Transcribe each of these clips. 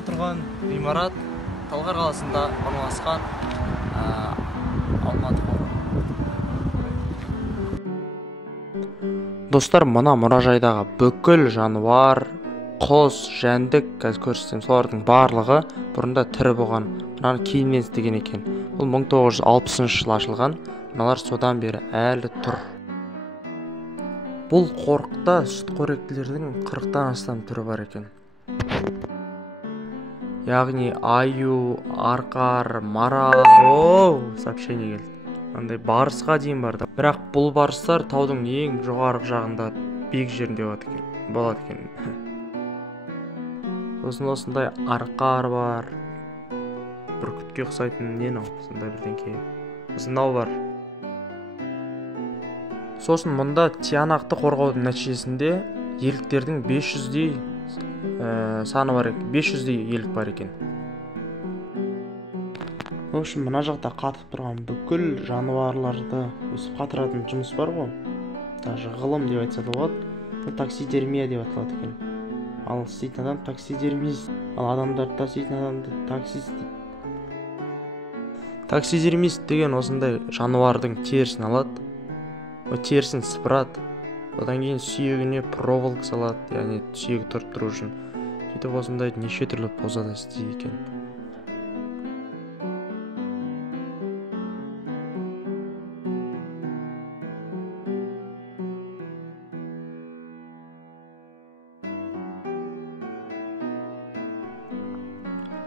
отырған ғимарат Талғар қаласында орналасқан Алматы қорығы. Достар, мына мұражайдағы бүкіл жануар, құс, жәндік, қазір көрсетсем, солардың барлығы бұрында тірі болған. Мынаны кейіннен істеген екен. Бұл 1960 жылы ашылған. Мыналар содан бері әлі тұр. Бұл қорықта сүтқоректілердің 40-тан астам түрі бар екен. Яғни аю, арқар, марал, сообщение келді. Андай барысқа дейін барды. Бірақ бұл барыстар таудың ең жоғарғы жағында, биік жерінде болады екен. Сосын осындай арқар бар. Бүркітке ұқсайтын не мынау? Сондай бірдеңке. Сосын мынау бар. Сосын мұнда тиянақты қорғаудың нәтижесінде еліктердің 500-дей саны бар екен. 500-дей елік бар екен. В общем, мына жақта қатып тұрған бүкіл жануарларды өсіп қатыратын жұмыс бар ғой. Даже ғылым деп айтса да болады. Таксидермия деп аталады екен. Ал істейтін адам таксидермист, ал адамдарды таситын адамды таксист дейді. Таксидермист деген осындай жануардың терісін алады, терісін сыпырады, одан кейін сүйегіне проволока салады, яғни сүйегі тұрып тұру үшін. Сөйтіп осындай неше түрлі позада істейді екен.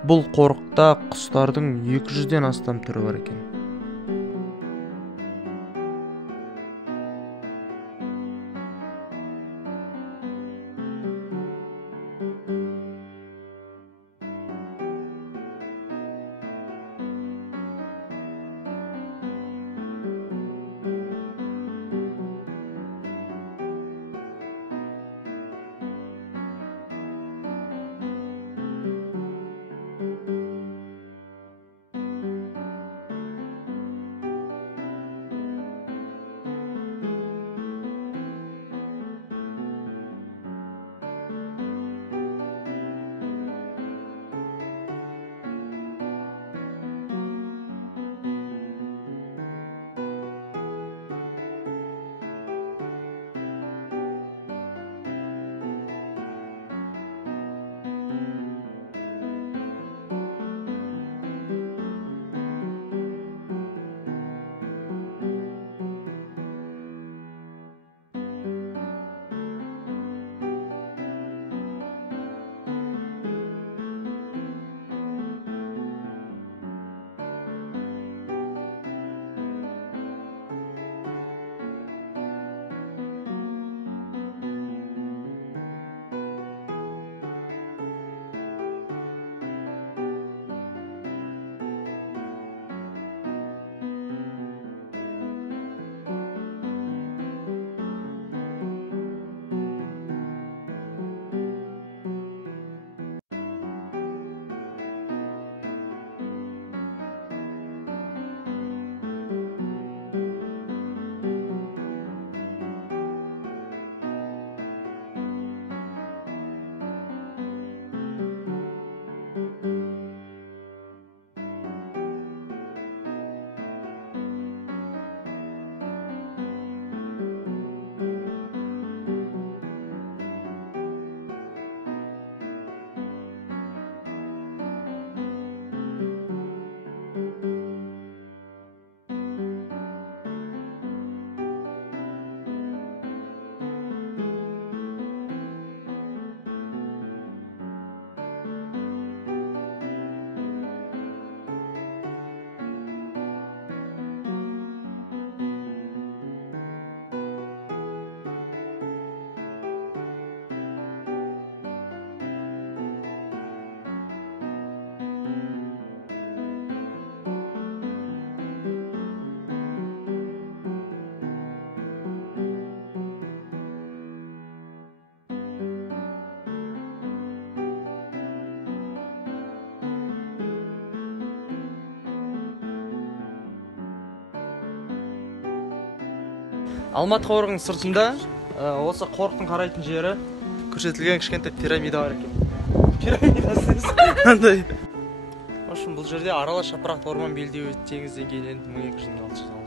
Бұл қорықта құстардың 200-ден астам түрі бар екен. Алматы қорығының сыртында осы қорықтың қарайтын жері көрсетілген кішкентай пирамида бар екен. пирамидасы андай. В общем, бұл жерде аралас жапырақты орман белдеуі теңізден кейін 1200-1600